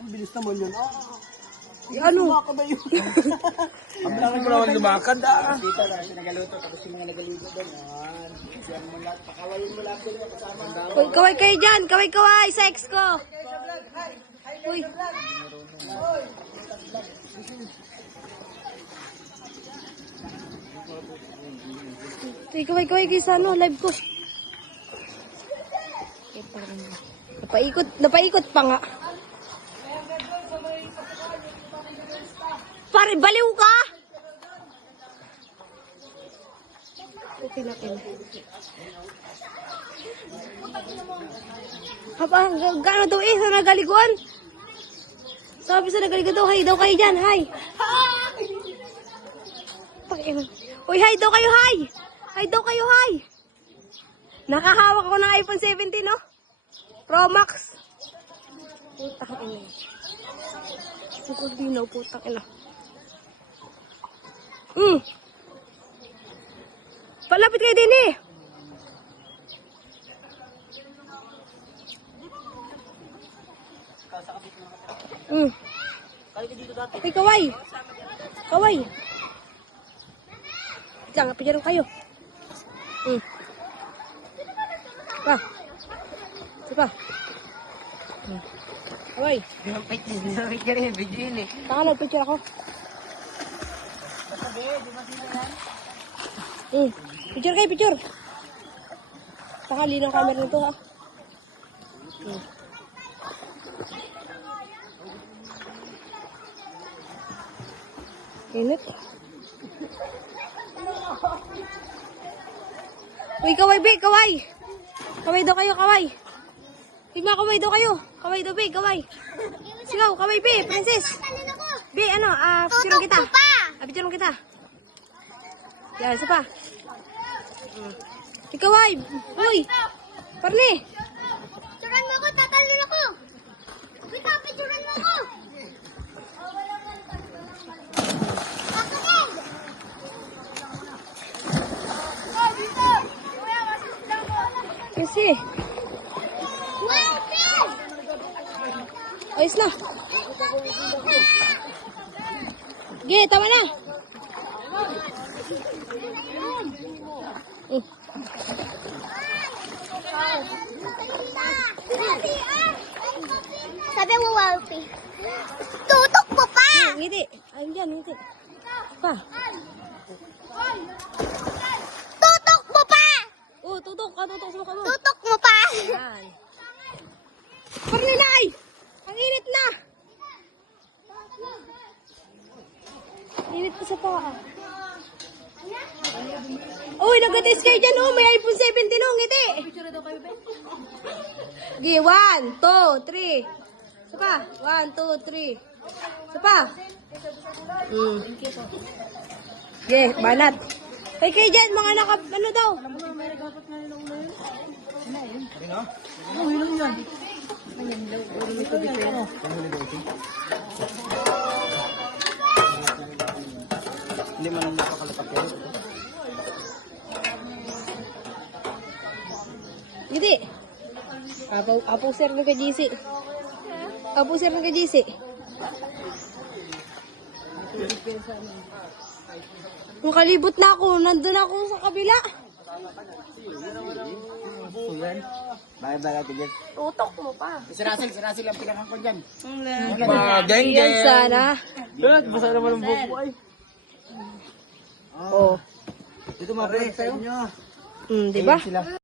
Ang bilis naman yun. Ano? Baka ba yun? Ang bilis mo naman lumakad Dito na, sinagaluto. Tapos yung mga nagaligo doon. Yan. Siyan mo lahat. Pakawayin mo lahat sila kasama. Uy, kaway kayo dyan. Kaway, sa ex ko. Uy. Uy, kaway kayo sa ano, live ko. Napaikot pa nga. Pare, baliw ka! Okay na. Gano'n daw sa nagaliguan? Sabi sa nagaliguan daw, hi daw kayo dyan, hi. Uy, hi daw kayo, hi. Hi daw kayo, hi. Nakahawak ako ng iPhone 17, no? Pro Max. Putang ina. Sukod dinaw, putang ina. Palapit kayo din eh. Uy, kaway. Kaway. Lang, picture kayo. Pa. Sipa. Kaway. Takalad, picture ako. Picture kayo, picture. Pakalino ang camera nito, ha. Init. Uy, kaway, be, kaway. Kaway daw kayo, kaway. Tigma, kaway daw kayo. Kaway daw, be, kaway. Sigaw, kaway, be, princess. Be, ano, picture kita. Picture kita. Yan, isa pa. Ikaw ay. Uy. Parne. Picturean mo ako, tatalon ako. Wait, picturean mo ako. Ako din. Oh, dito. Kuya, masuk lang mo. Kasi. Wow, Phil. Ayos na. Ge, tama na. Sabi mo, Walpi. Tutok mo pa! Ngiti. Ayun dyan, ngiti. Pa. Tutok mo pa! Tutok ka, tutok mo ka mo. Tutok mo pa! Yan. Parne na ay. Ang init na. Init pa sa paa. Uy, nag-test kayo dyan, oh. May iPhone 17, oh. Ngiti. Sige, 1, 2, 3. Isa pa. 1, 2, 3. Isa pa. Sige, banat. Ay, kayo dyan, mga ano daw? Hindi man ang nakakalapak yun. Ngiti. Apo sir ng ka-GC. Apo sir ng ka-GC. Nakalibot na ako. Nandun ako sa kabila. So yan. Bagay ka dyan. Tutok mo pa. Si Russell ang pinakang ko dyan. Yan sana. Basa naman ang buhok mo ay. Oh. Dito mga friends sa inyo. Diba?